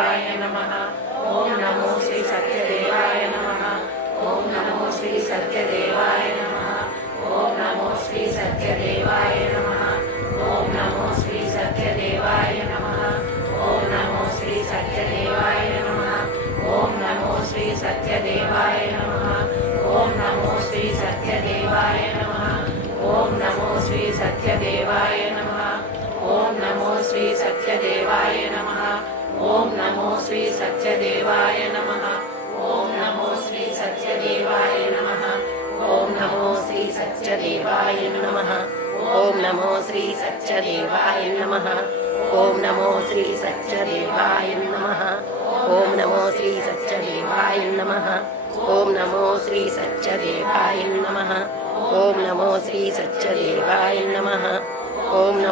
సత్యదేవాయ నమః. ఓం నమో శ్రీ సత్యదేవాయ నమః. ఓం నమో శ్రీ సత్యదేవాయ నమః. ఓం నమో శ్రీ సత్యదేవాయ నమః. ఓం నమో శ్రీ సత్యదేవాయ నమః. ఓం నమో శ్రీ సత్యదేవాయ నమః. ఓం నమో శ్రీ సత్యదేవాయ నమః. ఓం నమో శ్రీ సత్యదేవాయ నమః. ఓం నమో శ్రీ సత్యదేవాయ నమః. ఓం నమో శ్రీ సత్యదేవాయ నమః. ఓం నమో శ్రీ సత్యదేవాయ నమః. ఓం నమో శ్రీ సత్యదేవాయ నమః. ఓం నమో శ్రీ సత్యదేవాయ నమః. ఓం నమో శ్రీ సత్యదేవాయ నమః. ఓం నమో శ్రీ సత్యదేవాయ నమః. ఓం నమో శ్రీ సత్యదేవాయ నమః. ఓం నమో శ్రీ సత్యదేవాయ నమః. ఓం నమో శ్రీ సత్యదేవాయ నమః. ఓం నమో